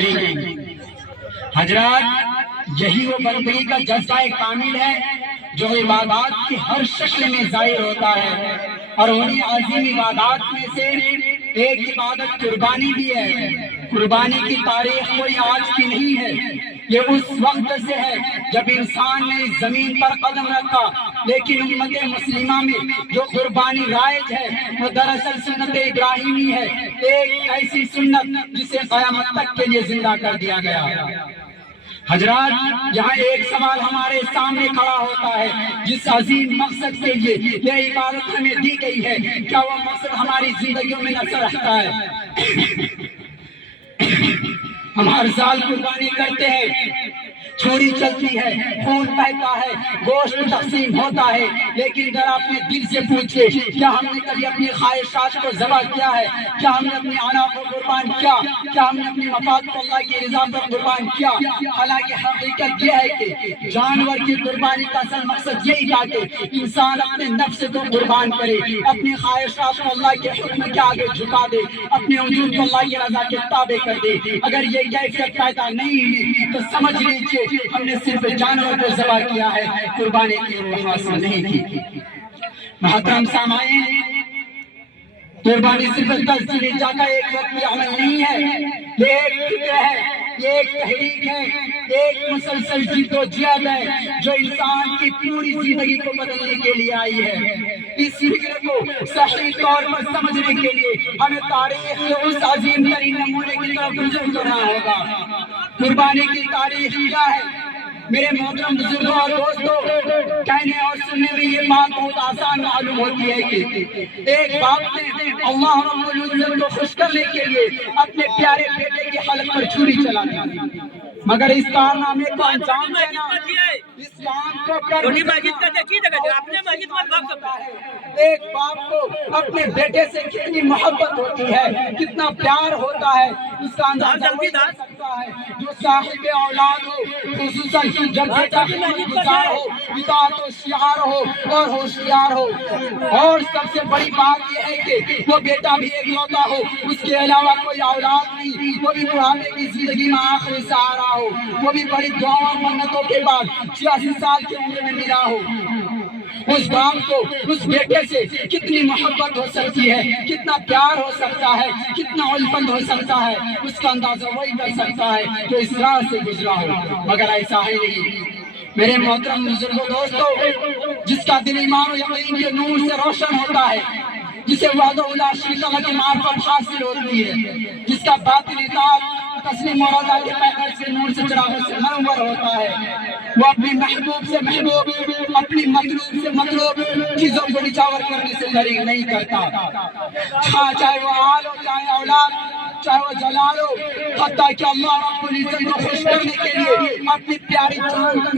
شریک۔ حضرات، یہی وہ بندگی کا جذبہ کامل ہے جو عبادات کی ہر شکل میں ظاہر ہوتا ہے، اور انہیں عظیم عبادات میں سے ایک عبادت قربانی بھی ہے۔ قربانی کی تاریخ کوئی آج کی نہیں ہے، یہ اس وقت سے ہے جب انسان نے اس زمین پر قدم رکھا، لیکن امت مسلمہ میں جو قربانی رائج ہے وہ دراصل سنت ابراہیمی ہے، ایک ایسی سنت جسے قیامت تک کے لیے زندہ کر دیا گیا۔ حضرات، یہاں ایک سوال ہمارے سامنے کھڑا ہوتا ہے، جس عظیم مقصد کے لیے یہ عبادت ہمیں دی گئی ہے، کیا وہ مقصد ہماری زندگیوں میں نظر رکھتا ہے؟ ہم ہر سال قربانی کرتے ہیں، چھری چلتی ہے، خون بہتا ہے، گوشت تقسیم ہوتا ہے، لیکن اگر اپنے دل سے پوچھے کیا ہم نے کبھی اپنی خواہشات کو ذبح کیا ہے؟ کیا ہم نے اپنی انا کو قربان کیا؟ کیا ہم نے اپنی مفاد کو اللہ کی رضا پر قربان کیا؟ حالانکہ حقیقت یہ ہے کہ جانور کی قربانی کا اصل مقصد یہی تھا کہ انسان اپنے نفس کو قربان کرے، اپنی خواہشات کو اللہ کے حکم کے آگے جھکا دے، اپنے وجود کو اللہ کی رضا کے تابع کر دے۔ اگر یہ کیفیت پیدا نہیں ہوئی تو سمجھ لیجیے ہم نے صرف جانور کو ذبح کیا ہے، قربانی کی روح حاصل نہیں کی۔ محترم سامعین، قربانی صرف تسجیل جا کا ایک وقتی عمل نہیں ہے، یہ ایک فکر ہے، یہ ایک تحریک ہے، ایک مسلسل جد و جہد ہے جو انسان کی پوری زندگی کو بدلنے کے لیے آئی ہے۔ اس فکر کو صحیح طور پر سمجھنے کے لیے ہمیں تاریخ کے اس عظیم ترین نمونے کی طرف رجوع کرنا ہوگا۔ قربانی کی تاریخ کیا ہے؟ میرے محترم بزرگوں اور دوستوں، کہنے اور سننے میں یہ بات بہت آسان معلوم ہوتی ہے کہ ایک باپ نے اللہ رب العزت کو خوش کرنے کے لیے اپنے پیارے بیٹے کے حلق پر چھری چلا دی، مگر اس کارنامے کو انجام دینا، اس کام کو کرنے ایک باپ کو اپنے بیٹے سے کتنی محبت ہوتی ہے، کتنا پیار ہوتا ہے، اس کا اندازہ وہی کر سکتا ہے جو صاحب اولاد ہو، خصوصاً جب بیٹا خدمت گزار ہو، اطاعت و شعار ہو اور ہوشیار ہو۔ اور سب سے بڑی بات یہ ہے کہ وہ بیٹا بھی ایک لوتا ہو، اس کے علاوہ کوئی اولاد نہیں، وہ بھی بڑھاپے کی زندگی میں آخری سہارا ہو، وہ بھی بڑی دعاؤں اور منتوں کے بعد 86 سال کی عمر میں ملا ہو۔ اس باپ کو اس بیٹے سے کتنی محبت ہو سکتی ہے، کتنا پیار ہو سکتا ہے، کتنا الفت ہو سکتا ہے، اس کا اندازہ وہی کر سکتا ہے جو اس راہ سے گزرا ہو، مگر ایسا ہے نہیں۔ میرے محترم بزرگوں دوستوں، جس کا دل ایمان و یقین کے نور سے روشن ہوتا ہے، جسے وحدہ لا شریک له کی معرفت حاصل ہوتی ہے، جس کا باطن اطاعت تسلیم اور رضا کے پیغام سے نور سے چراغ سے منور ہوتا ہے، وہ اپنی محبوب سے محبوب، اپنی مطلوب سے مطلوب چیزوں کو نچاور کرنے سے دریغ نہیں کرتا، چاہے وہ آل ہو، چاہے اولاد، چاہے وہ جلال ہو، حتیٰ کہ اللہ رب العزت کو خوش کرنے کے لیے اپنی پیاری جان